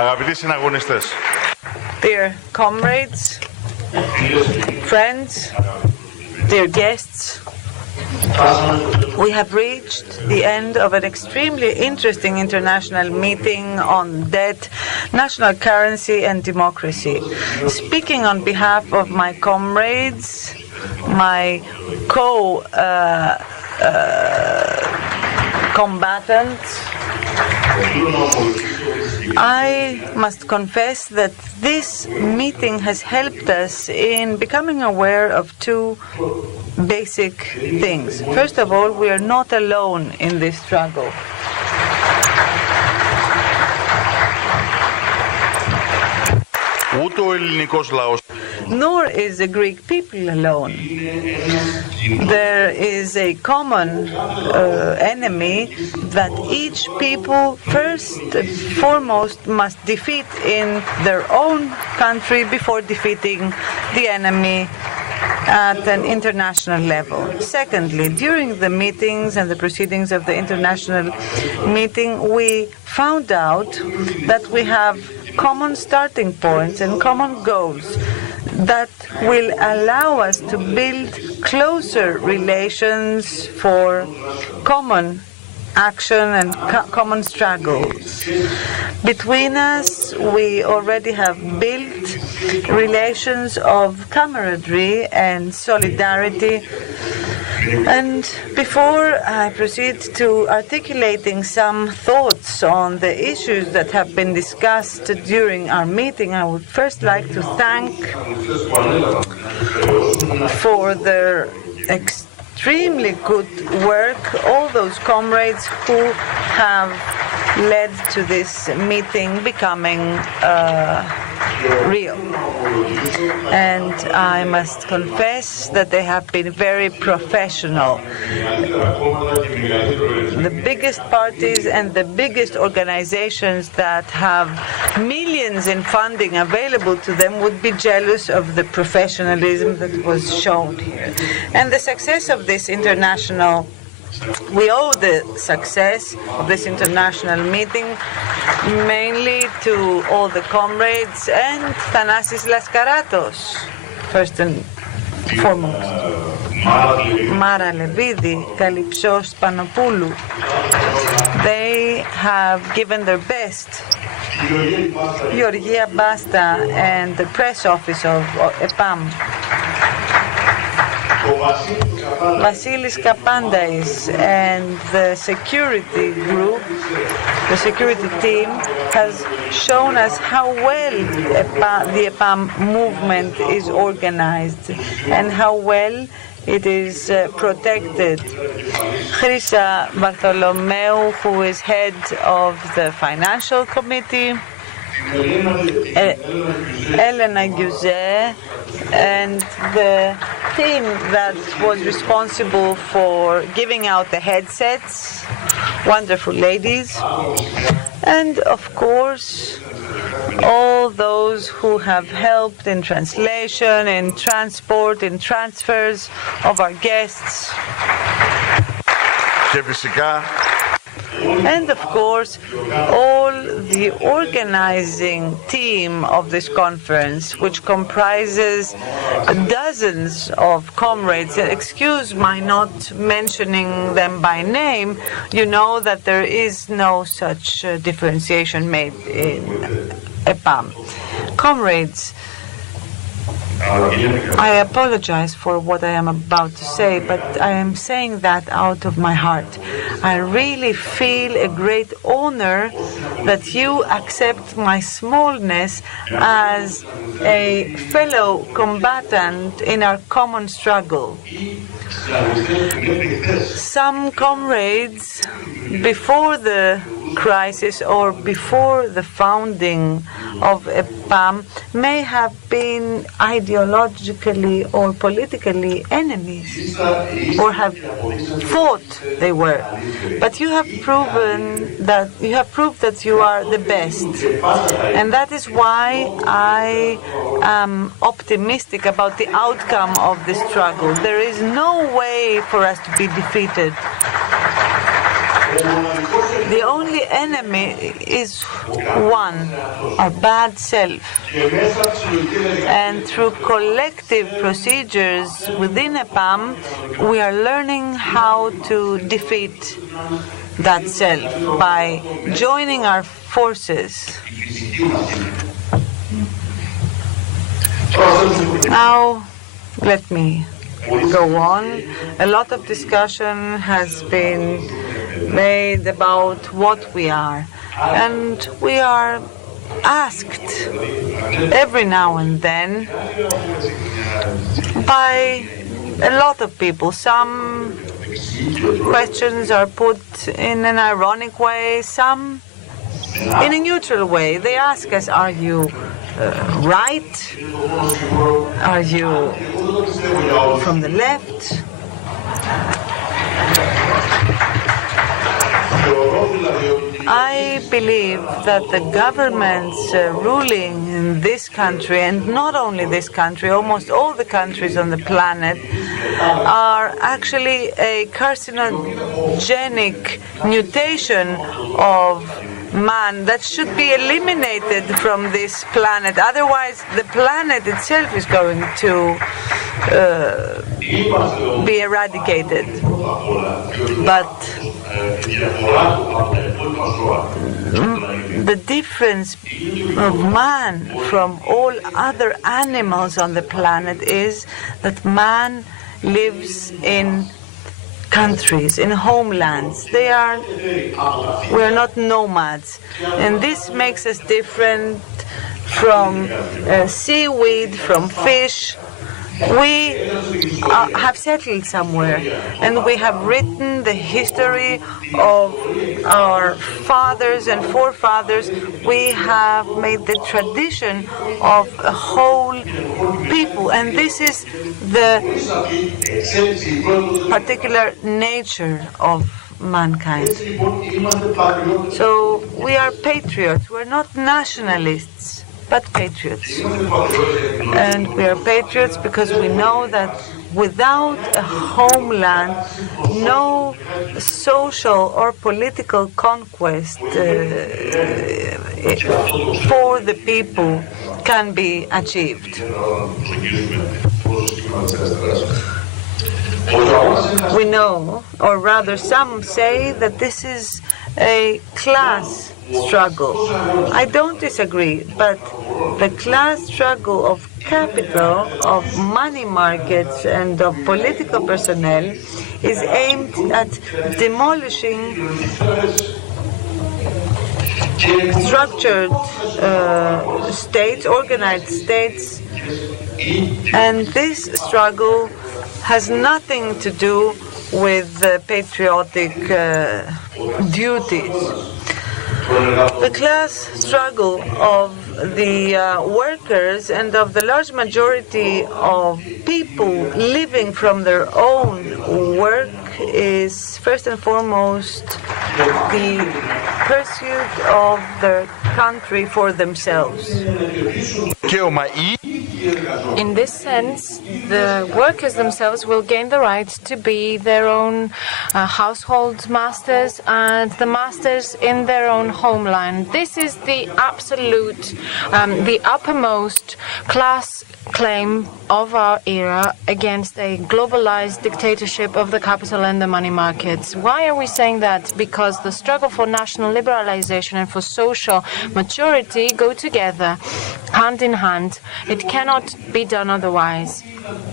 Αγαπητοί συναγωνιστές. Dear comrades, friends, dear guests, we have reached the end of an extremely interesting international meeting on debt, national currency and democracy. Speaking on behalf of my comrades, my combatants, I must confess that this meeting has helped us in becoming aware of two basic things. First of all, we are not alone in this struggle. Ούτε ο ελληνικός λαός. Nor is the Greek people alone. There is a common enemy that each people first and foremost must defeat in their own country before defeating the enemy at an international level. Secondly, during the meetings and the proceedings of the international meeting, we found out that we have common starting points and common goals that will allow us to build closer relations for common action and common struggles. Between us, we already have built relations of camaraderie and solidarity. And before I proceed to articulating some thoughts on the issues that have been discussed during our meeting, I would first like to thank for their extremely good work all those comrades who have led to this meeting becoming real. And I must confess that they have been very professional. The biggest parties and the biggest organizations that have millions in funding available to them would be jealous of the professionalism that was shown here. And the success of this international We owe the success of this international meeting mainly to all the comrades and Thanasis Laskaratos, first and foremost. Mara Levidi, Kalypsos Panopoulou. They have given their best. Georgia Basta and the press office of EPAM. Vasilis Kapandais and the security group, the security team, has shown us how well the EPAM movement is organized and how well it is protected. Chryssia Bartholomeou, who is head of the financial committee, Elena Gyuzet, and the team that was responsible for giving out the headsets, wonderful ladies, and of course all those who have helped in translation, in transport, in transfers of our guests. And of course, all the organizing team of this conference, which comprises dozens of comrades. Excuse my not mentioning them by name. You know that there is no such differentiation made in EPAM. Comrades, I apologize for what I am about to say, but I am saying that out of my heart. I really feel a great honor that you accept my smallness as a fellow combatant in our common struggle. Some comrades, before the crisis or before the founding of EPAM, may have been ideologically or politically enemies, or have thought they were. But you have proved that you are the best, and that is why I am optimistic about the outcome of the struggle. There is no way for us to be defeated. The only enemy is one, our bad self. And through collective procedures within EPAM, we are learning how to defeat that self by joining our forces. Now, let me go on. A lot of discussion has been made about what we are. And we are asked every now and then by a lot of people. Some questions are put in an ironic way, some in a neutral way. They ask us, are you right? Are you from the left? I believe that the governments ruling in this country, and not only this country, almost all the countries on the planet, are actually a carcinogenic mutation of man that should be eliminated from this planet. Otherwise, the planet itself is going to be eradicated. But the difference of man from all other animals on the planet is that man lives in countries, in homelands. We are not nomads. And this makes us different from seaweed, from fish. We have settled somewhere, and we have written the history of our fathers and forefathers. We have made the tradition of a whole people, and this is the particular nature of mankind. So we are patriots. We're not nationalists, but patriots. And we are patriots because we know that without a homeland, no social or political conquest for the people can be achieved. We know, or rather some say, that this is a class struggle. I don't disagree, but the class struggle of capital, of money markets, and of political personnel is aimed at demolishing structured states, organized states, and this struggle has nothing to do with patriotic duties. The class struggle of the workers and of the large majority of people living from their own work is first and foremost the pursuit of their country for themselves. In this sense, the workers themselves will gain the right to be their own household masters and the masters in their own homeland. This is the absolute, the uppermost class claim of our era against a globalized dictatorship of the capital and the money markets. Why are we saying that? Because the struggle for national liberalization and for social maturity go together, hand in hand. It cannot be done otherwise.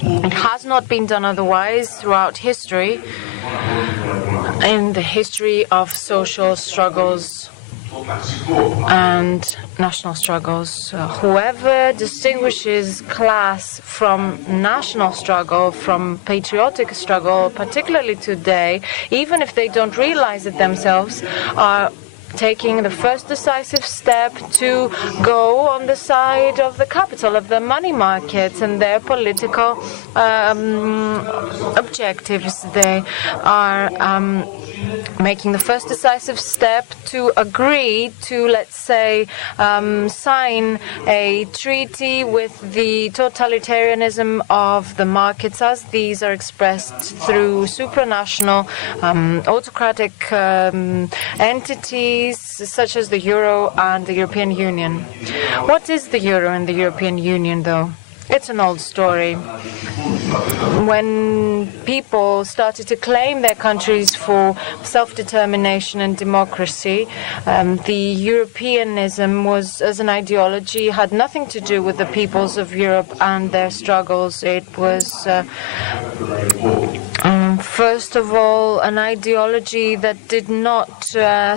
It has not been done otherwise throughout history, in the history of social struggles and national struggles. Whoever distinguishes class from national struggle, from patriotic struggle, particularly today, even if they don't realize it themselves, are taking the first decisive step to go on the side of the capital, of the money markets and their political objectives. They are making the first decisive step to agree to, let's say, sign a treaty with the totalitarianism of the markets as these are expressed through supranational autocratic entities such as the Euro and the European Union. What is the Euro and the European Union, though? It's an old story. When people started to claim their countries for self-determination and democracy, the Europeanism was, as an ideology, had nothing to do with the peoples of Europe and their struggles. It was first of all, an ideology that did not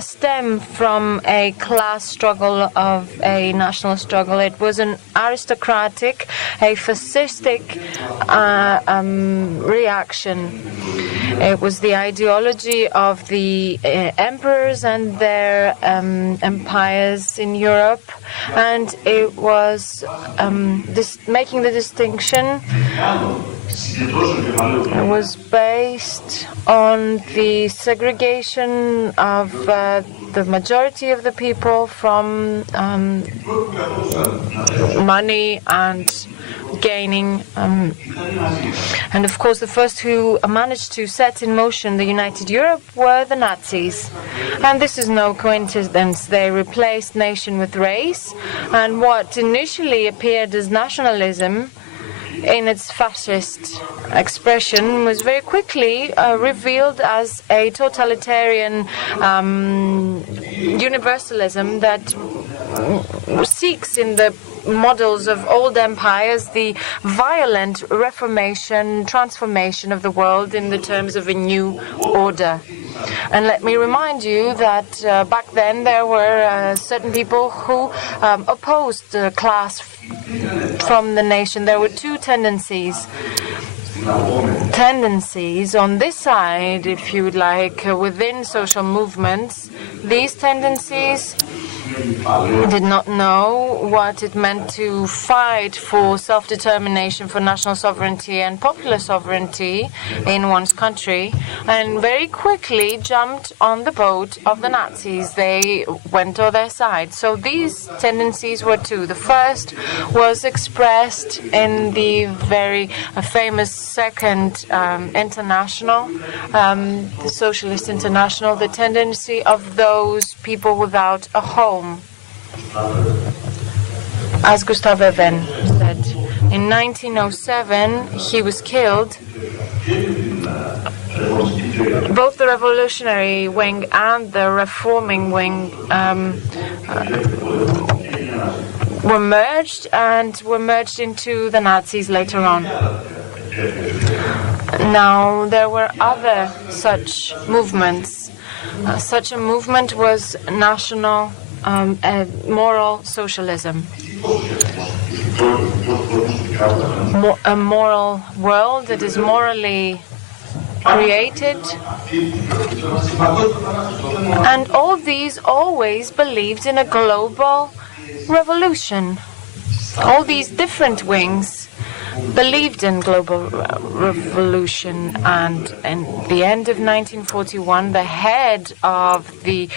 stem from a class struggle of a national struggle. It was an aristocratic, a fascistic reaction. It was the ideology of the emperors and their empires in Europe, and it was making the distinction. It was based on the segregation of the majority of the people from money and gaining. And of course, the first who managed to set in motion the united Europe were the Nazis. And this is no coincidence. They replaced nation with race, and what initially appeared as nationalism in its fascist expression was very quickly revealed as a totalitarian universalism that seeks in the models of old empires the violent reformation, transformation of the world in the terms of a new order. And let me remind you that back then there were certain people who opposed class from the nation. There were two tendencies on this side, if you would like, within social movements. These tendencies did not know what it meant to fight for self-determination, for national sovereignty and popular sovereignty in one's country, and very quickly jumped on the boat of the Nazis. They went to their side. So these tendencies were two. The first was expressed in the very famous Second International, the Socialist International, the tendency of those people without a home. As Gustav Ehrenfeld said, in 1907 he was killed. Both the revolutionary wing and the reforming wing were merged into the Nazis later on. Now, there were other such movements. Such a movement was national moral socialism. A moral world that is morally created. And all these always believed in a global revolution. All these different wings believed in global revolution, and in the end of 1941, the head of the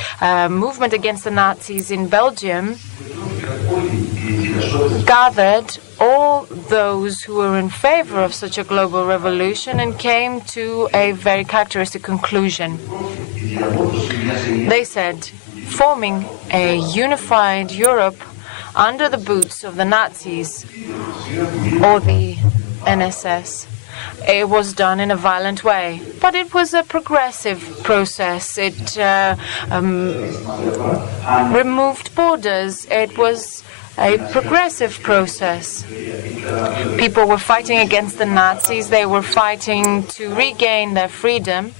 movement against the Nazis in Belgium gathered all those who were in favor of such a global revolution and came to a very characteristic conclusion. They said, forming a unified Europe under the boots of the Nazis or the NSS. It was done in a violent way, but it was a progressive process. It removed borders. It was a progressive process. People were fighting against the Nazis. They were fighting to regain their freedom.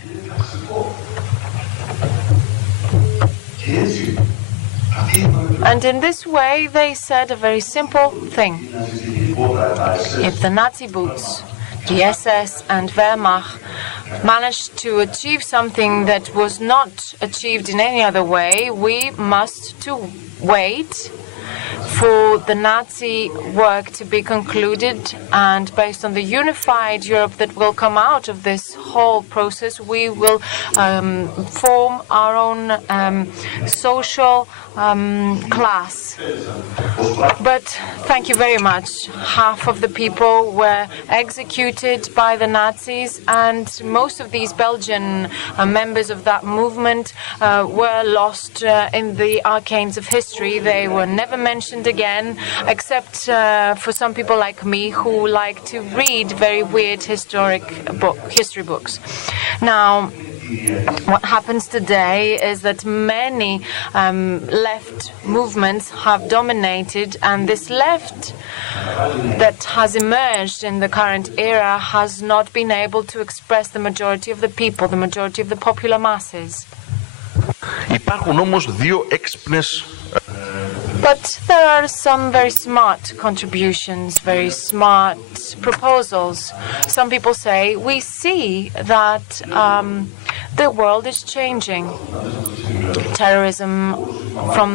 And in this way, they said a very simple thing. If the Nazi boots, the SS and Wehrmacht, managed to achieve something that was not achieved in any other way, we must wait for the Nazi work to be concluded, and based on the unified Europe that will come out of this whole process, we will form our own social class. But thank you very much. Half of the people were executed by the Nazis, and most of these Belgian members of that movement were lost in the arcanes of history. They were never mentioned again, except for some people like me who like to read very weird history books. Now, what happens today is that many left movements have dominated, and this left that has emerged in the current era has not been able to express the majority of the people, the majority of the popular masses. Υπάρχουν όμως δύο έξυπνες But there are some very smart contributions, very smart proposals. Some people say, we see that the world is changing. Terrorism from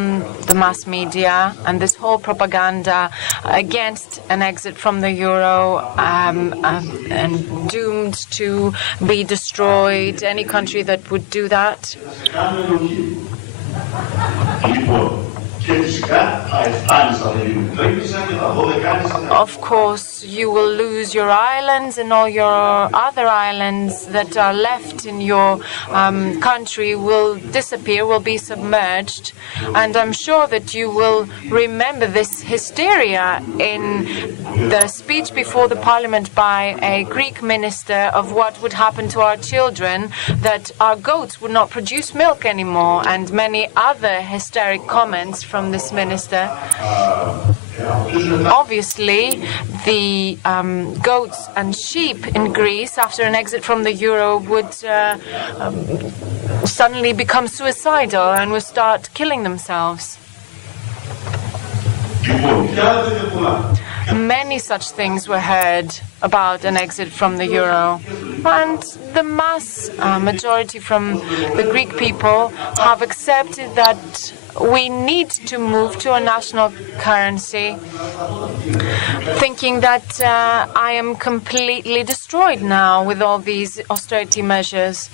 the mass media and this whole propaganda against an exit from the euro and doomed to be destroyed, any country that would do that. Of course, you will lose your islands, and all your other islands that are left in your country will disappear, will be submerged. And I'm sure that you will remember this hysteria in the speech before the parliament by a Greek minister of what would happen to our children, that our goats would not produce milk anymore, and many other hysteric comments from this minister. Obviously, the goats and sheep in Greece, after an exit from the euro, would suddenly become suicidal and would start killing themselves. Many such things were heard about an exit from the euro, and the mass majority from the Greek people have accepted that we need to move to a national currency, thinking that I am completely destroyed now with all these austerity measures.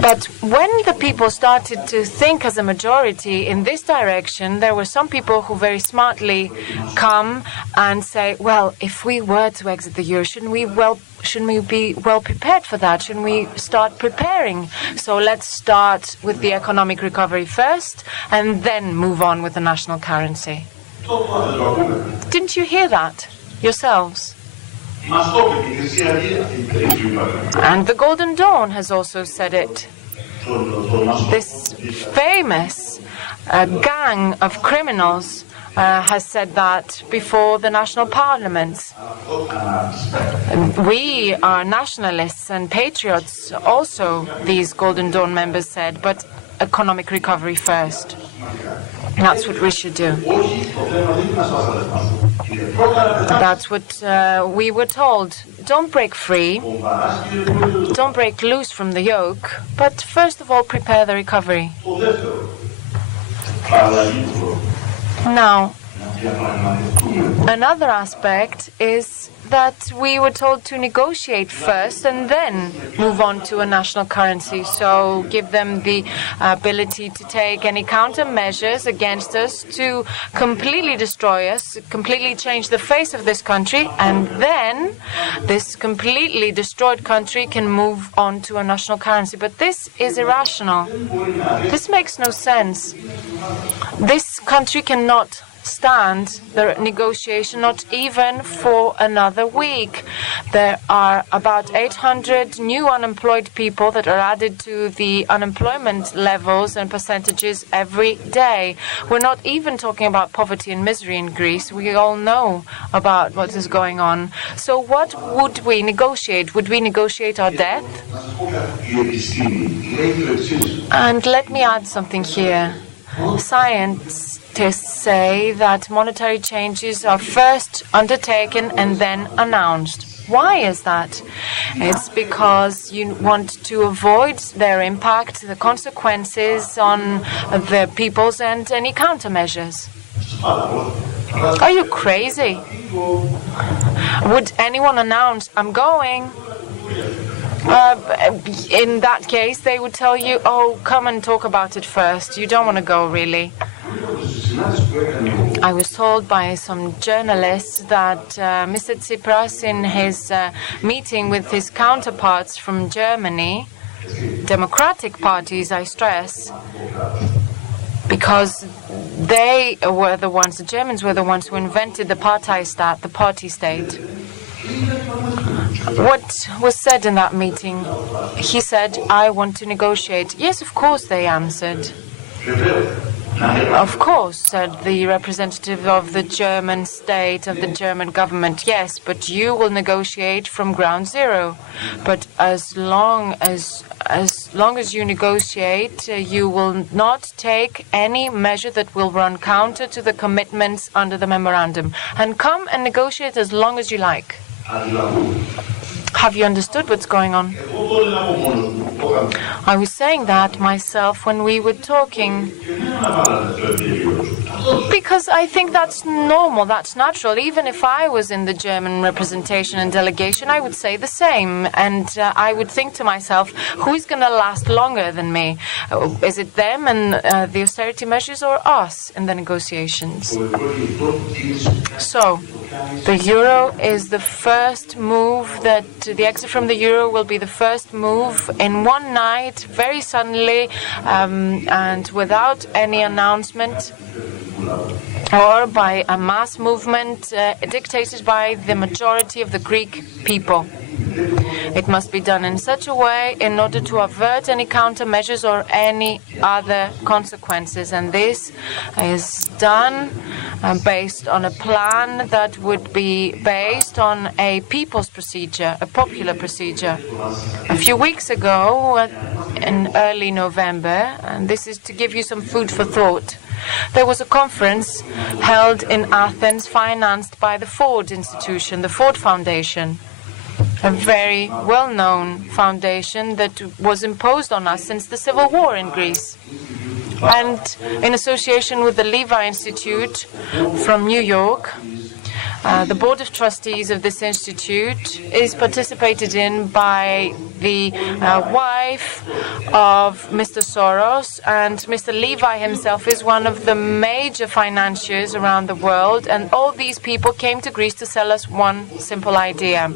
But when the people started to think as a majority in this direction, there were some people who very smartly come and say, well, if we were to exit the euro, shouldn't we be well prepared for that? Shouldn't we start preparing? So let's start with the economic recovery first and then move on with the national currency. Didn't you hear that yourselves? And the Golden Dawn has also said it. This famous gang of criminals has said that before the national parliaments. We are nationalists and patriots also, these Golden Dawn members said, but economic recovery first. That's what we should do. That's what we were told. Don't break free, don't break loose from the yoke, but first of all prepare the recovery. Now, another aspect is that we were told to negotiate first and then move on to a national currency. So give them the ability to take any countermeasures against us to completely destroy us, completely change the face of this country, and then this completely destroyed country can move on to a national currency. But this is irrational. This makes no sense. This country cannot stand the negotiation, not even for another week. There are about 800 new unemployed people that are added to the unemployment levels and percentages every day. We're not even talking about poverty and misery in Greece. We all know about what is going on. So what would we negotiate? Would we negotiate our death? And let me add something here. Scientists say that monetary changes are first undertaken and then announced. Why is that? It's because you want to avoid their impact, the consequences on the peoples, and any countermeasures. Are you crazy? Would anyone announce, I'm going? In that case, they would tell you, oh, come and talk about it first. You don't want to go, really. I was told by some journalists that Mr. Tsipras, in his meeting with his counterparts from Germany, democratic parties, I stress, because they were the ones, the Germans were the ones who invented the party state. What was said in that meeting? He said, I want to negotiate. Yes, of course, they answered. Of course, said the representative of the German state, of the German government. Yes, but you will negotiate from ground zero. But as long as you negotiate, you will not take any measure that will run counter to the commitments under the memorandum. And come and negotiate as long as you like. Have you understood what's going on? I was saying that myself when we were talking, because I think that's normal, that's natural. Even if I was in the German representation and delegation, I would say the same. And I would think to myself, who is going to last longer than me? Is it them and the austerity measures, or us in the negotiations? So, the euro is the first move the exit from the euro will be the first move in one night, very suddenly, and without any announcement, or by a mass movement dictated by the majority of the Greek people. It must be done in such a way in order to avert any countermeasures or any other consequences. And this is done based on a plan that would be based on a people's procedure, a popular procedure. A few weeks ago, in early November, and this is to give you some food for thought, there was a conference held in Athens financed by the Ford Institution, the Ford Foundation, a very well-known foundation that was imposed on us since the Civil War in Greece. And in association with the Levi Institute from New York, the Board of Trustees of this institute is participated in by the wife of Mr. Soros, and Mr. Levi himself is one of the major financiers around the world, and all these people came to Greece to sell us one simple idea.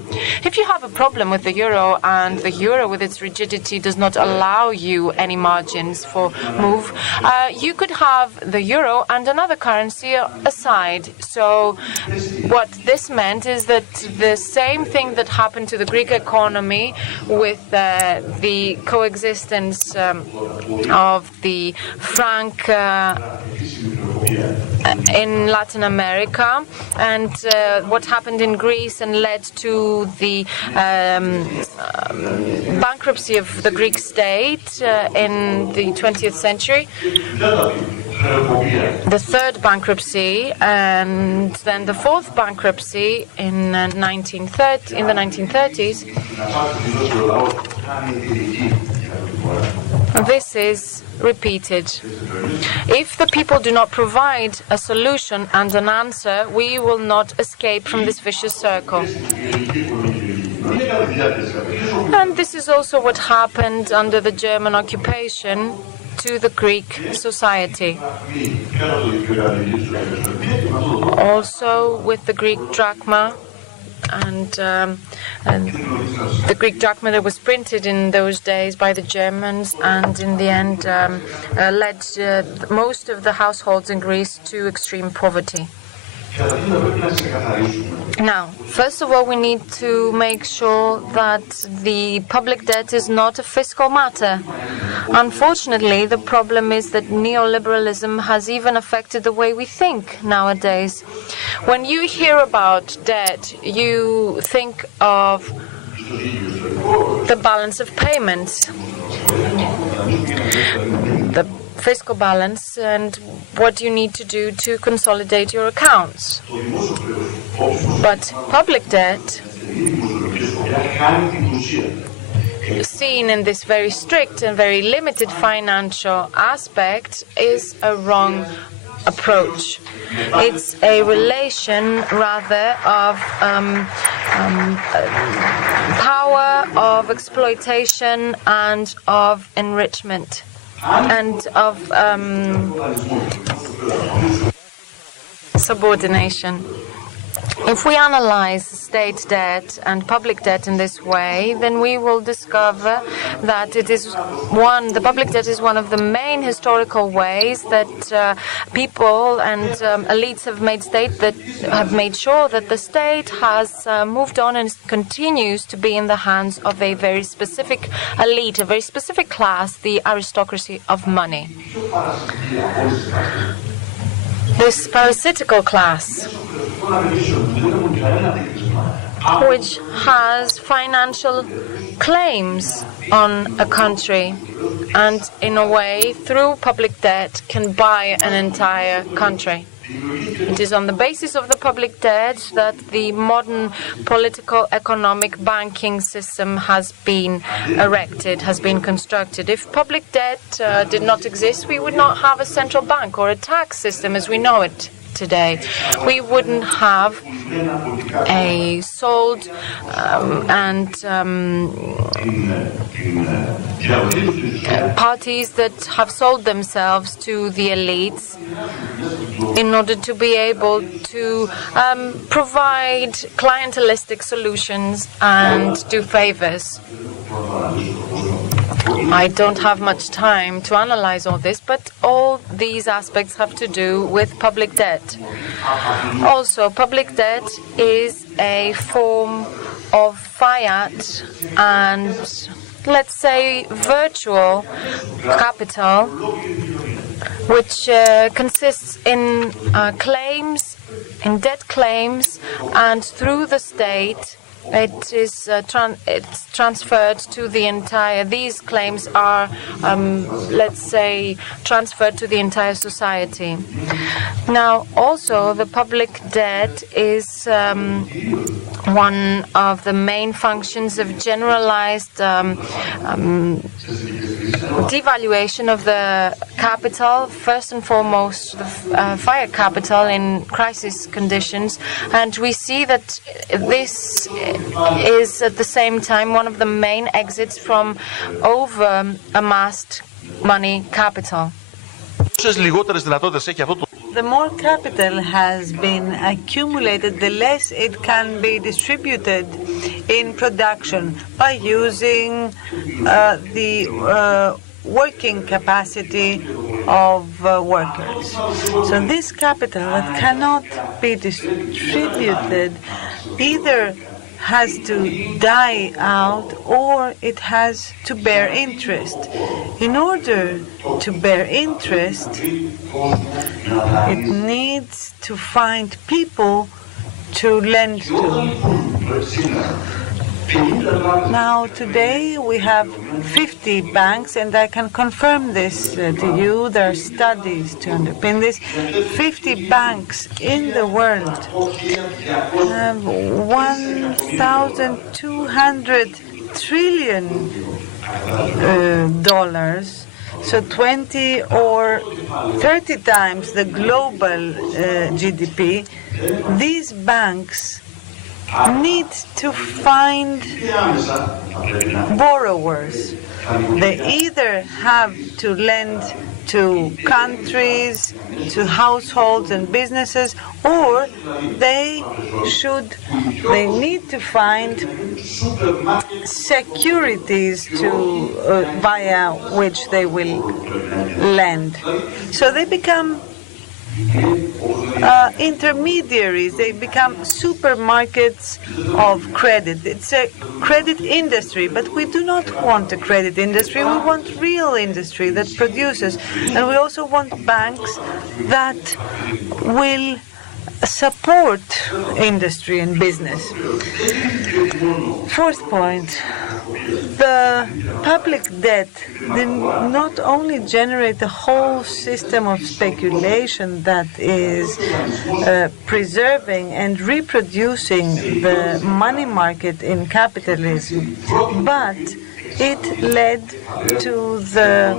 If you have a problem with the euro, and the euro with its rigidity does not allow you any margins for move, you could have the euro and another currency aside. So what this meant is that the same thing that happened to the Greek economy with the coexistence of the franc in Latin America, and what happened in Greece and led to the bankruptcy of the Greek state in the 20th century, the third bankruptcy, and then the fourth bankruptcy in the 1930s. This is repeated. If the people do not provide a solution and an answer, we will not escape from this vicious circle. And this is also what happened under the German occupation to the Greek society. Also with the Greek drachma, and the Greek drachma that was printed in those days by the Germans, and in the end led most of the households in Greece to extreme poverty. Now, first of all, we need to make sure that the public debt is not a fiscal matter. Unfortunately, the problem is that neoliberalism has even affected the way we think nowadays. When you hear about debt, you think of the balance of payments, the fiscal balance, and what you need to do to consolidate your accounts. But public debt seen in this very strict and very limited financial aspect is a wrong approach. It's a relation rather of power, of exploitation, and of enrichment, and of subordination. If we analyze state debt and public debt in this way, then we will discover that the public debt is one of the main historical ways that people and elites have made sure that the state has moved on and continues to be in the hands of a very specific elite, a very specific class, the aristocracy of money. This parasitical class, which has financial claims on a country, and in a way, through public debt, can buy an entire country. It is on the basis of the public debt that the modern political, economic, banking system has been erected, has been constructed. If public debt did not exist, we would not have a central bank or a tax system as we know it today. We wouldn't have a sold parties that have sold themselves to the elites in order to be able to provide clientelistic solutions and do favors. I don't have much time to analyze all this, but all these aspects have to do with public debt. Also, public debt is a form of fiat and, let's say, virtual capital, which consists in claims, in debt claims, and through the state it's transferred to the entire. These claims are, let's say, transferred to the entire society. Now, also, the public debt is one of the main functions of generalized devaluation of the capital, first and foremost the fiat capital in crisis conditions, and we see that this is at the same time one of the main exits from over-amassed money capital. The more capital has been accumulated, the less it can be distributed in production by using the working capacity of workers. So this capital that cannot be distributed either has to die out or it has to bear interest. In order to bear interest, it needs to find people to lend to. Now, today we have 50 banks, and I can confirm this to you. There are studies to underpin this. 50 banks in the world have $1,200 trillion, so 20 or 30 times the global GDP. These banks need to find borrowers. They either have to lend to countries, to households and businesses, or they need to find securities via which they will lend. So they become intermediaries. They become supermarkets of credit. It's a credit industry, but we do not want a credit industry. We want real industry that produces, and we also want banks that will support industry and business. Fourth point, the public debt did not only generate a whole system of speculation that is preserving and reproducing the money market in capitalism, but it led to the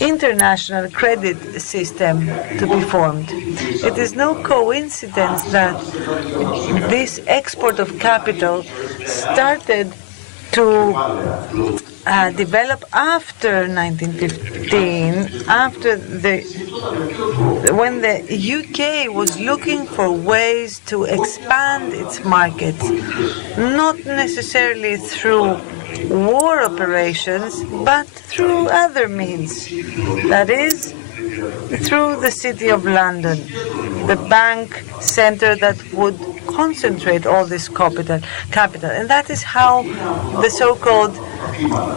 international credit system to be formed. It is no coincidence that this export of capital started to develop after 1915, when the UK was looking for ways to expand its markets, not necessarily through war operations, but through other means. That is, through the City of London, the bank center that would concentrate all this capital. And that is how the so-called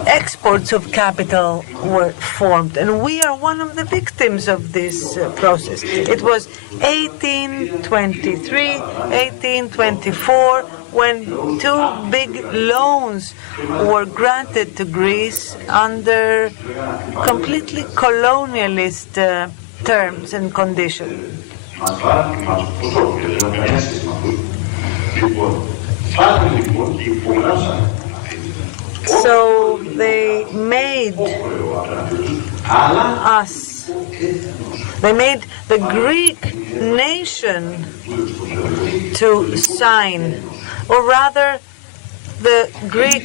exports of capital were formed. And we are one of the victims of this process. It was 1823, 1824, when two big loans were granted to Greece under completely colonialist terms and conditions. So they made us, they made the Greek nation to sign, or rather the Greek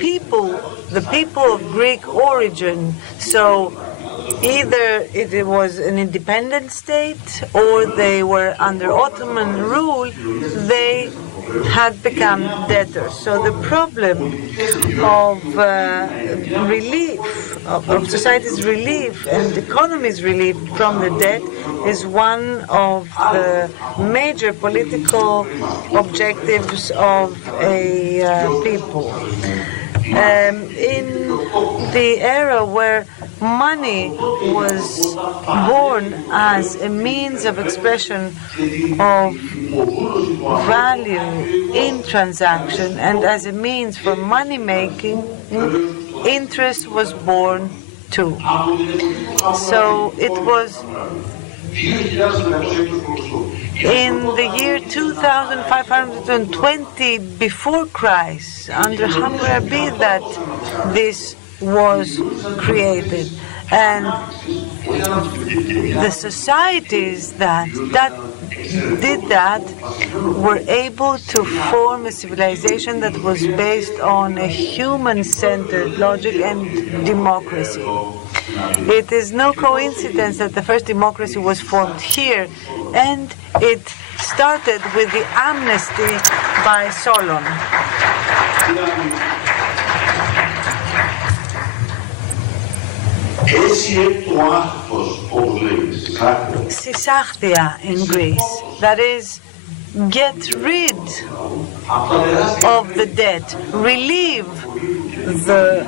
people, the people of Greek origin. So either it was an independent state or they were under Ottoman rule, they had become debtors. So the problem of relief, of society's relief and economy's relief from the debt is one of the major political objectives of a people. In the era where money was born as a means of expression of value in transaction and as a means for money making, interest was born too. So it was in the year 2520 before Christ, under Hammurabi, that this was created. And the societies that did that were able to form a civilization that was based on a human-centered logic and democracy. It is no coincidence that the first democracy was formed here, and it started with the amnesty by Solon. Sisachthia in Greece, that is, get rid of the debt, relieve the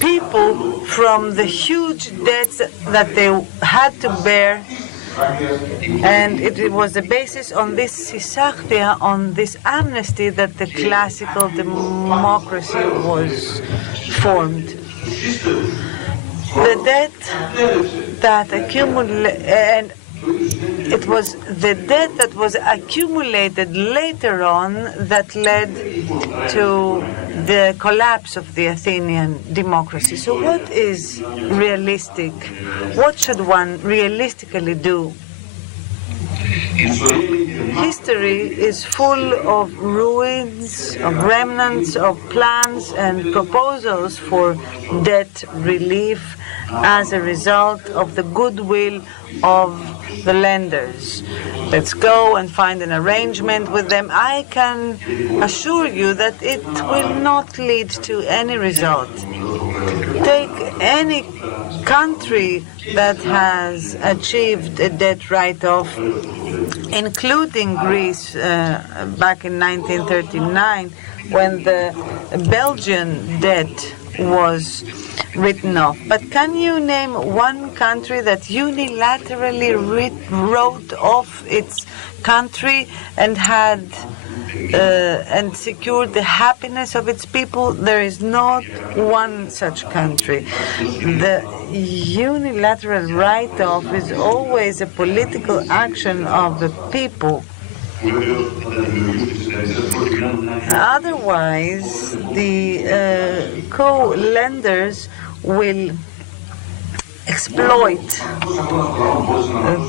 people from the huge debts that they had to bear. And it was the basis on this sisachthia, on this amnesty, that the classical democracy was formed. The debt that accumulated, and it was the debt that was accumulated later on that led to the collapse of the Athenian democracy. So what is realistic? What should one realistically do? History is full of ruins, of remnants, of plans and proposals for debt relief as a result of the goodwill of the lenders. Let's go and find an arrangement with them. I can assure you that it will not lead to any result. Take any country that has achieved a debt write-off, including Greece back in 1939, when the Belgian debt was written off. But can you name one country that unilaterally wrote off its country and had and secured the happiness of its people, there is not one such country. The unilateral write-off is always a political action of the people. Otherwise, the co-lenders will exploit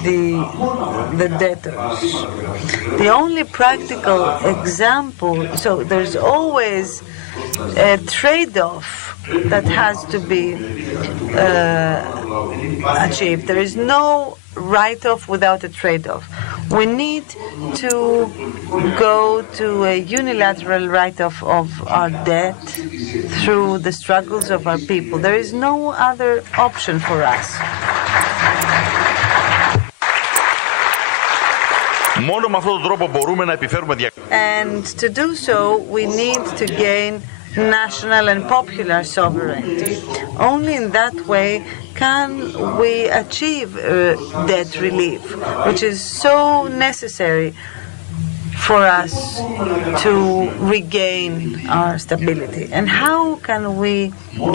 the debtors. The only practical example, so there's always a trade-off that has to be achieved. There is no write-off without a trade-off. We need to go to a unilateral write-off of our debt through the struggles of our people. There is no other option for us. Μόνο με αυτόν τον τρόπο μπορούμε να επιφέρουμε And to do so, we need to gain national and popular sovereignty. Only in that way can we achieve debt relief, which is so necessary for us to regain our stability. And how can we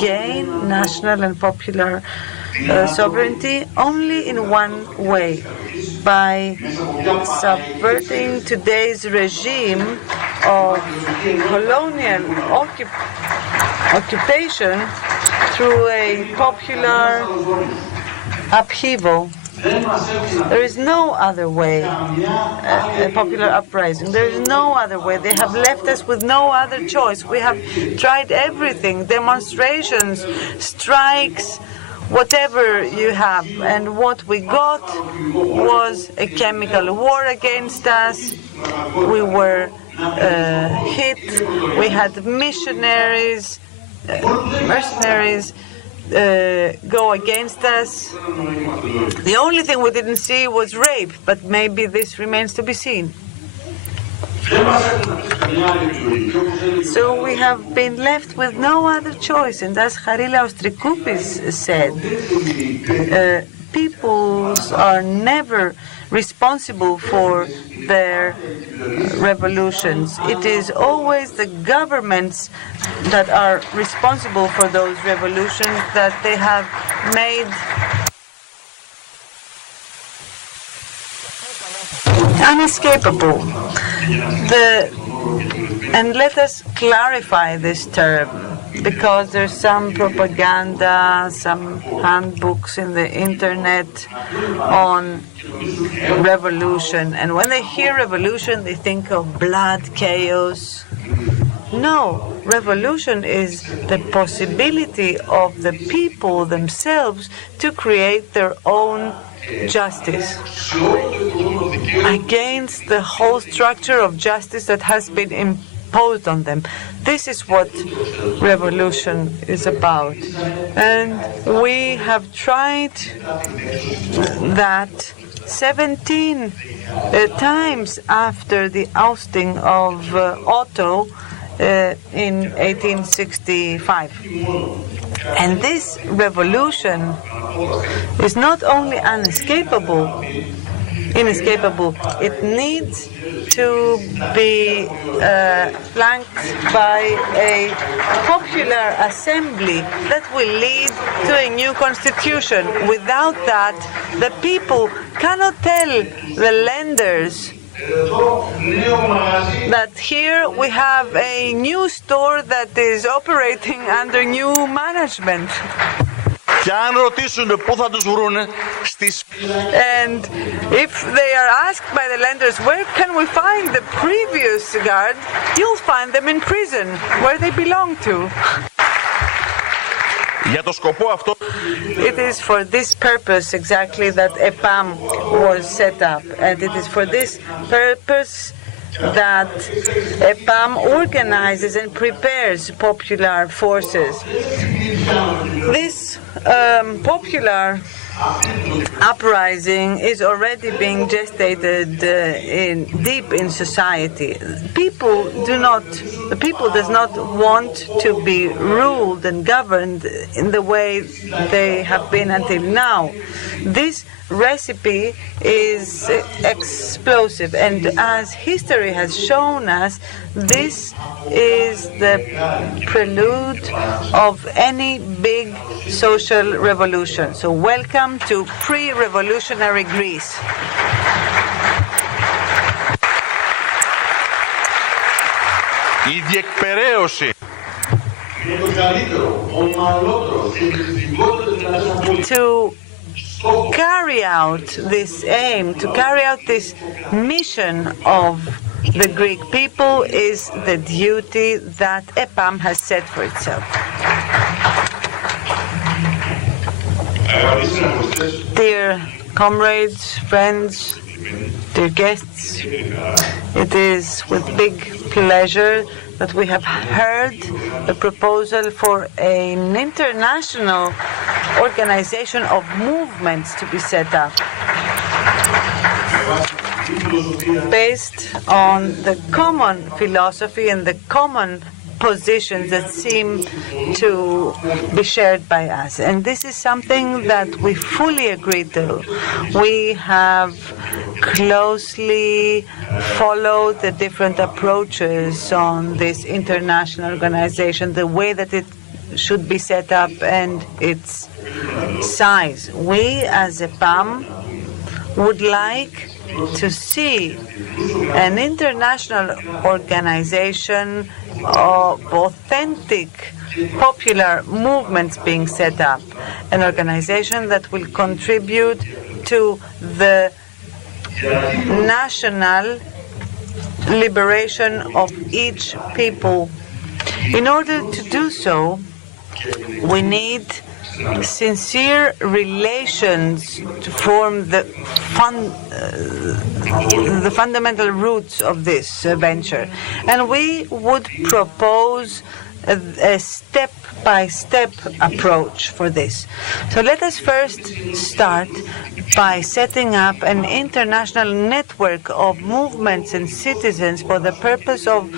gain national and popular sovereignty? Only in one way, by subverting today's regime of colonial occupation through a popular upheaval. There is no other way, a popular uprising. There is no other way. They have left us with no other choice. We have tried everything, demonstrations, strikes, whatever you have. And what we got was a chemical war against us. We were hit. We had mercenaries go against us. The only thing we didn't see was rape, but maybe this remains to be seen. So we have been left with no other choice, and as Charilaos Trikoupis said, peoples are never responsible for their revolutions. It is always the governments that are responsible for those revolutions that they have made unescapable. And let us clarify this term, because there's some propaganda, some handbooks in the internet on revolution. And when they hear revolution, they think of blood, chaos. No, revolution is the possibility of the people themselves to create their own justice against the whole structure of justice that has been imposed on them. This is what revolution is about. And we have tried that 17 times after the ousting of Otto in 1865. And this revolution is not only inescapable, it needs to be flanked by a popular assembly that will lead to a new constitution. Without that, the people cannot tell the lenders that here we have a new store that is operating under new management. Και αν ρωτήσουν πού θα τους βρούνε στις... And if they are asked by the lenders, where can we find the previous guard, you'll find them in prison, where they belong to. Για το σκοπό αυτό... It is for this purpose exactly that EPAM was set up. And it is for this purpose that EPAM organizes and prepares popular forces. This popular uprising is already being gestated deep in society. The people does not want to be ruled and governed in the way they have been until now. This recipe is explosive, and as history has shown us, this is the prelude of any big social revolution. So welcome to pre-revolutionary Greece. Η διεκπεραίωση to carry out this aim, to carry out this mission of the Greek people is the duty that EPAM has set for itself. Dear comrades, friends, dear guests, it is with big pleasure that we have heard a proposal for an international organization of movements to be set up based on the common philosophy and the common positions that seem to be shared by us. And this is something that we fully agree to. We have closely followed the different approaches on this international organization, the way that it should be set up and its size. We as EPAM would like to see an international organization of authentic popular movements being set up, an organization that will contribute to the national liberation of each people. In order to do so, we need sincere relations to form the fundamental roots of this venture. And we would propose a step-by-step approach for this. So let us first start by setting up an international network of movements and citizens for the purpose of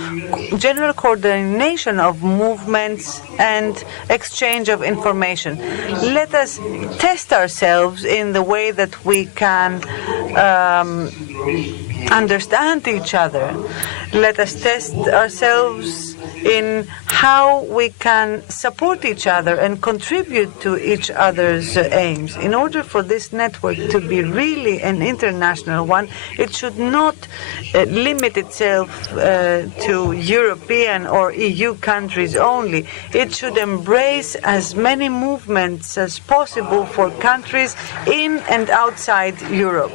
general coordination of movements and exchange of information. Let us test ourselves in the way that we can understand each other. Let us test ourselves in how we can support each other and contribute to each other's aims. In order for this network to be really an international one, it should not limit itself to European or EU countries only. It should embrace as many movements as possible for countries in and outside Europe.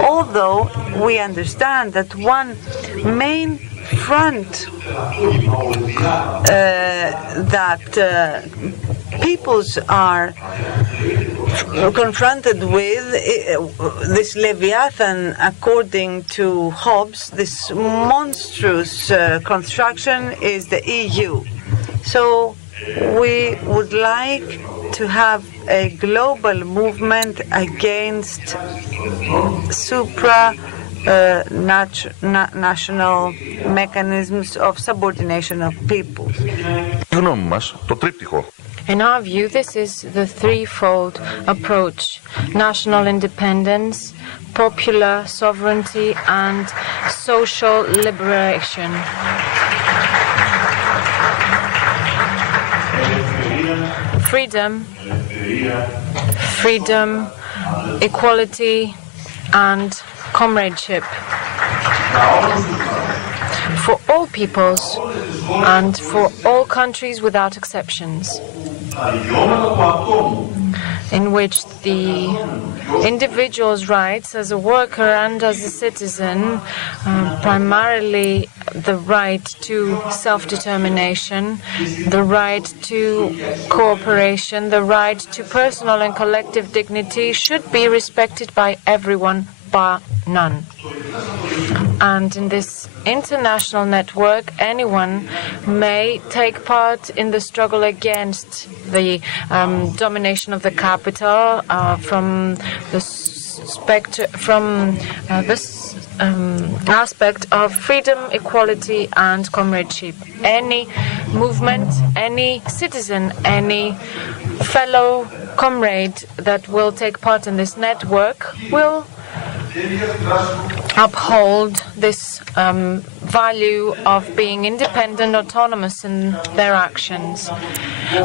Although we understand that one main front that peoples are confronted with, this Leviathan, according to Hobbes, this monstrous construction is the EU. So we would like to have a global movement against national mechanisms of subordination of people. In our view, this is the threefold approach: national independence, popular sovereignty, and social liberation. Freedom, equality, and comradeship for all peoples and for all countries without exceptions, in which the individual's rights as a worker and as a citizen, primarily the right to self-determination, the right to cooperation, the right to personal and collective dignity, should be respected by everyone, bar none. And in this international network, anyone may take part in the struggle against the domination of the capital from this aspect of freedom, equality, and comradeship. Any movement, any citizen, any fellow comrade that will take part in this network will uphold this value of being independent, autonomous in their actions.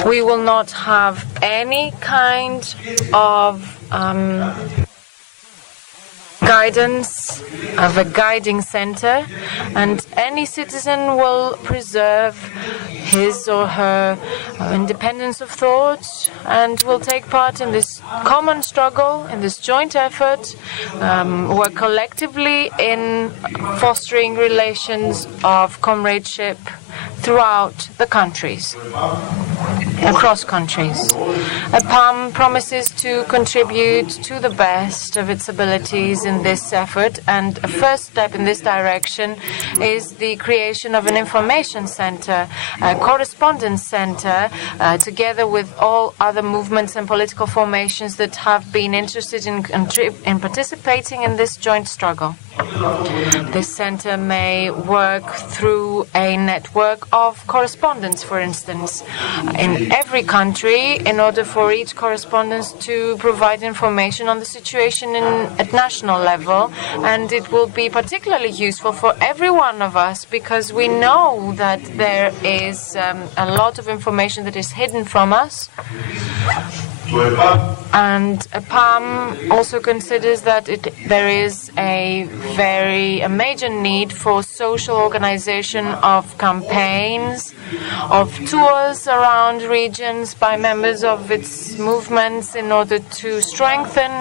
We will not have any kind of guidance of a guiding center, and any citizen will preserve his or her independence of thought and will take part in this common struggle, in this joint effort, work collectively in fostering relations of comradeship throughout the countries, across countries. APAM promises to contribute to the best of its abilities in this effort, and a first step in this direction is the creation of an information center, a correspondence center, together with all other movements and political formations that have been interested in participating in this joint struggle. This center may work through a network of correspondence, for instance, in every country, in order for each correspondence to provide information on the situation at national level. And it will be particularly useful for every one of us, because we know that there is a lot of information that is hidden from us. And APAM also considers that there is a major need for social organization of campaigns, of tours around regions by members of its movements in order to strengthen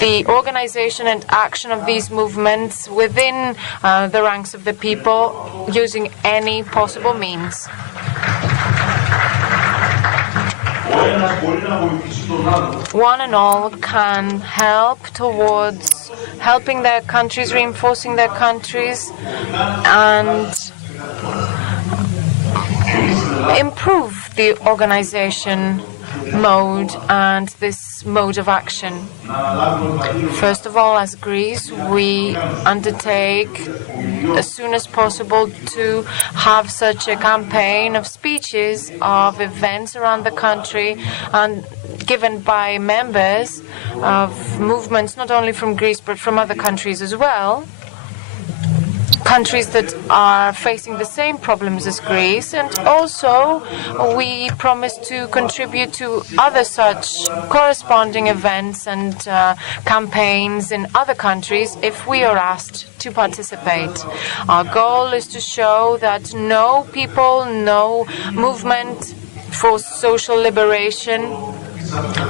the organization and action of these movements within the ranks of the people, using any possible means. One and all can help towards helping their countries, reinforcing their countries, and improve the organization mode and this mode of action. First of all, as Greece, we undertake as soon as possible to have such a campaign of speeches, of events around the country, and given by members of movements not only from Greece but from other countries as well, countries that are facing the same problems as Greece. And also we promise to contribute to other such corresponding events and campaigns in other countries if we are asked to participate. Our goal is to show that no people, no movement for social liberation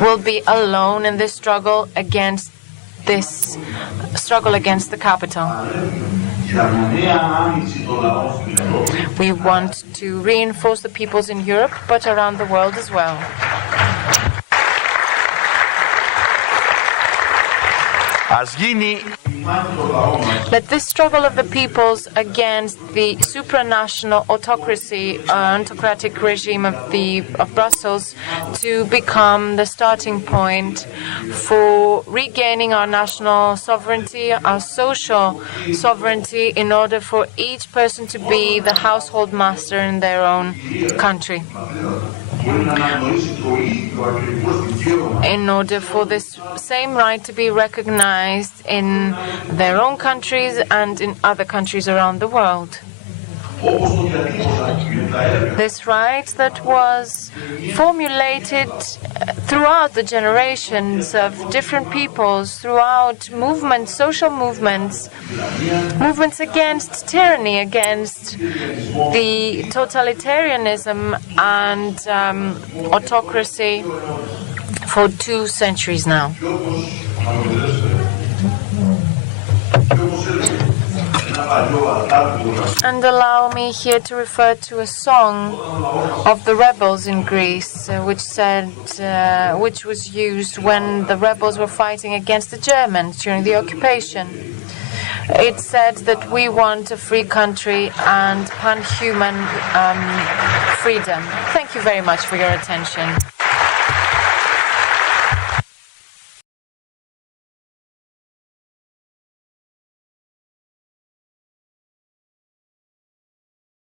will be alone in this struggle against the capital. We want to reinforce the peoples in Europe, but around the world as well. Let this struggle of the peoples against the supranational autocratic regime of Brussels to become the starting point for regaining our national sovereignty, our social sovereignty, in order for each person to be the household master in their own country. In order for this same right to be recognized in their own countries and in other countries around the world. This right that was formulated throughout the generations of different peoples, throughout movements, social movements, movements against tyranny, against the totalitarianism and autocracy for 2 centuries now. And allow me here to refer to a song of the rebels in Greece, which was used when the rebels were fighting against the Germans during the occupation. It said that we want a free country and pan-human freedom. Thank you very much for your attention.